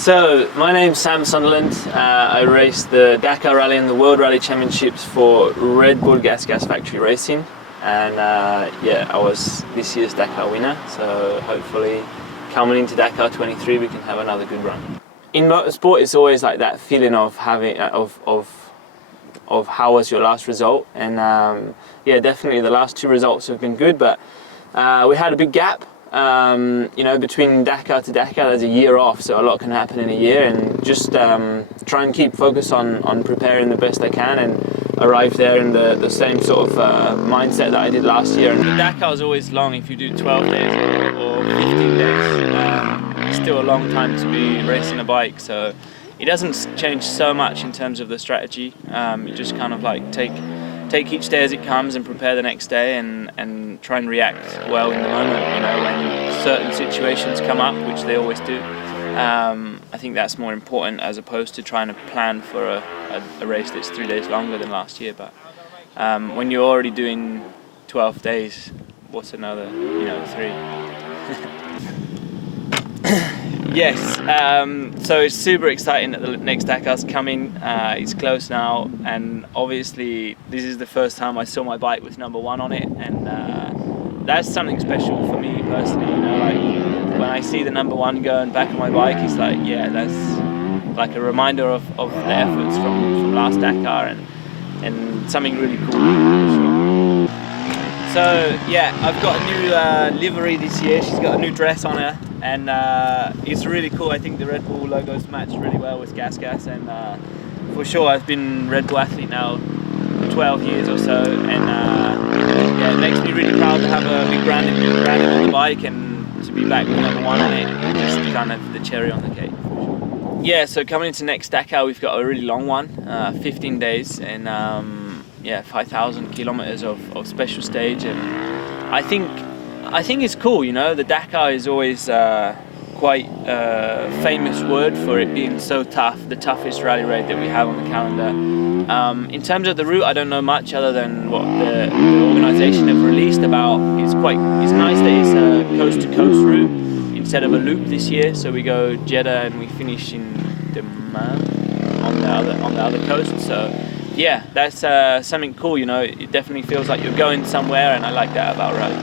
So, my name's Sam Sunderland. I race the Dakar Rally and the World Rally Championships for Red Bull Gasgas Factory Racing, and yeah, I was this year's Dakar winner, so hopefully coming into Dakar 23 we can have another good run. In motorsport it's always like that feeling of having of how was your last result, and yeah, definitely the last two results have been good, but we had a big gap. You know, between Dakar to Dakar there's a year off, so a lot can happen in a year, and just try and keep focus on preparing the best I can and arrive there in the same sort of mindset that I did last year. And Dakar is always long if you do 12 days or 15 days. It's still a long time to be racing a bike, so it doesn't change so much in terms of the strategy. You just kind of like take each day as it comes and prepare the next day, and try and react well in the moment, you know, when certain situations come up, which they always do. I think that's more important as opposed to trying to plan for a race that's 3 days longer than last year. But when you're already doing 12 days, what's another, you know, 3? Yes, so it's super exciting that the next Dakar's coming. It's close now, and obviously this is the first time I saw my bike with number 1 on it, and that's something special for me personally, you know, like when I see the number 1 going back on my bike, it's like, yeah, that's like a reminder of the efforts from last Dakar, and something really cool for sure. So yeah, I've got a new livery this year. She's got a new dress on her, and it's really cool. I think the Red Bull logos match really well with Gasgas, and for sure I've been Red Bull athlete now 12 years or so, and yeah, it makes me really proud to have a big branding on the bike and to be back with number 1 on it. Just kind of the cherry on the cake. Yeah, so coming into next Dakar we've got a really long one, 15 days, and yeah, 5,000 kilometers of special stage, and I think it's cool, you know. The Dakar is always quite a famous word for it being so tough, the toughest rally raid that we have on the calendar. In terms of the route, I don't know much other than what the organisation have released about. It's nice that it's a coast-to-coast route instead of a loop this year. So we go Jeddah and we finish in Dammam on the other coast. So yeah, that's something cool, you know. It definitely feels like you're going somewhere, and I like that about rally.